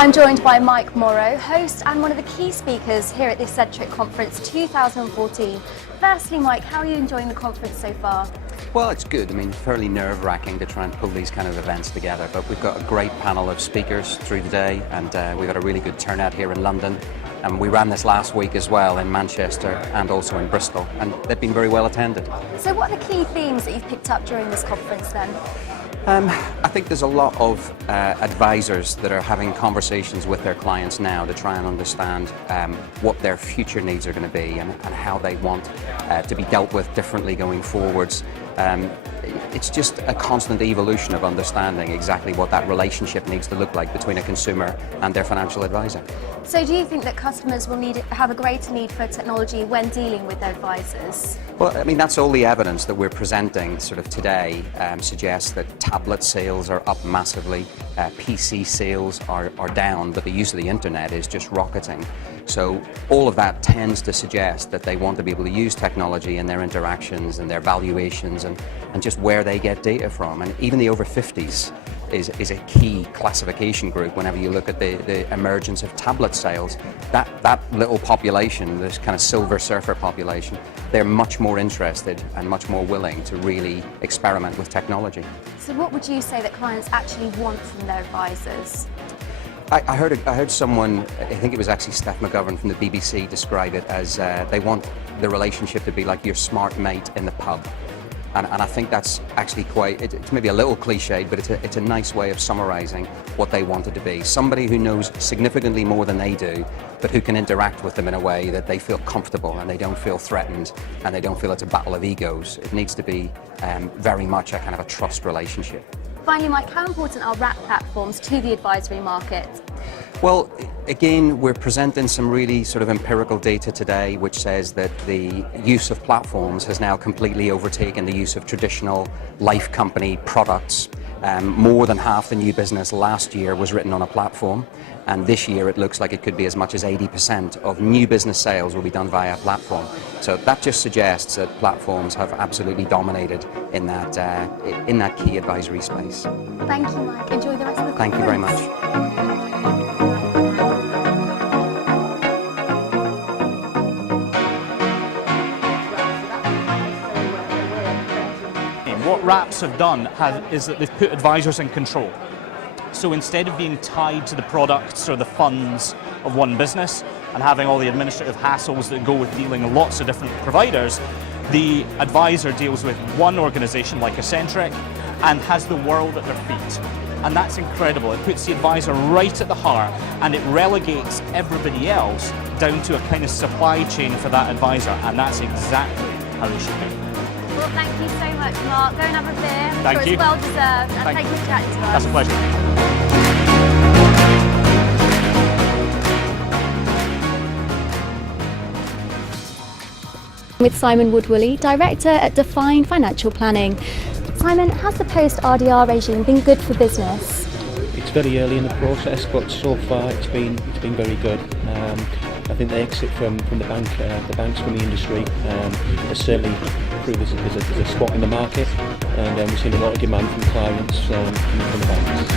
I'm joined by Mike Morrow, host and one of the key speakers here at the Ascentric Conference 2014. Firstly, Mike, how are you enjoying the conference so far? Well, it's good. I mean, fairly nerve-wracking to try and pull these kind of events together, but we've got a great panel of speakers through the day, and we've got a really good turnout here in London. And we ran this last week as well in Manchester and also in Bristol, and they've been very well attended. So what are the key themes that you've picked up during this conference then? I think there's a lot of advisors that are having conversations with their clients now to try and understand what their future needs are going to be and how they want to be dealt with differently going forwards. It's just a constant evolution of understanding exactly what that relationship needs to look like between a consumer and their financial advisor. So do you think that customers will have a greater need for technology when dealing with their advisors? Well, I mean, that's all the evidence that we're presenting sort of today suggests that tablet sales are up massively, PC sales are down, but the use of the internet is just rocketing. So all of that tends to suggest that they want to be able to use technology in their interactions and their valuations and just where they get data from. And even the over 50s is a key classification group whenever you look at the emergence of tablet sales. That little population, this kind of silver surfer population, they're much more interested and much more willing to really experiment with technology. So what would you say that clients actually want from their advisors? I heard someone, I think it was actually Steph McGovern from the BBC, describe it as they want the relationship to be like your smart mate in the pub. And I think that's actually it's maybe a little cliched, but it's a nice way of summarising what they want it to be. Somebody who knows significantly more than they do, but who can interact with them in a way that they feel comfortable and they don't feel threatened and they don't feel it's a battle of egos. It needs to be very much a kind of a trust relationship. Finally, Mike, how important are wrap platforms to the advisory market? Well, again, we're presenting some really sort of empirical data today which says that the use of platforms has now completely overtaken the use of traditional life company products. More than half the new business last year was written on a platform, and this year it looks like it could be as much as 80% of new business sales will be done via a platform. So that just suggests that platforms have absolutely dominated in that key advisory space. Thank you, Mike. Enjoy the rest of the conference. Thank you very much. What wraps have done is that they've put advisors in control. So instead of being tied to the products or the funds of one business and having all the administrative hassles that go with dealing with lots of different providers, the advisor deals with one organisation like Ascentric and has the world at their feet. And that's incredible. It puts the advisor right at the heart and it relegates everybody else down to a kind of supply chain for that advisor, and that's exactly how it should be. Well, thank you so much, Mark. Go and have a beer. Thank you. It's well deserved. And thank you for chatting to us. That's a pleasure. With Simon Woodwillie, Director at Define Financial Planning. Simon, has the post-RDR regime been good for business? It's very early in the process, but so far it's been very good. I think the exit from the banks from the industry has certainly proved there's a spot in the market, and we've seen a lot of demand from clients from the banks.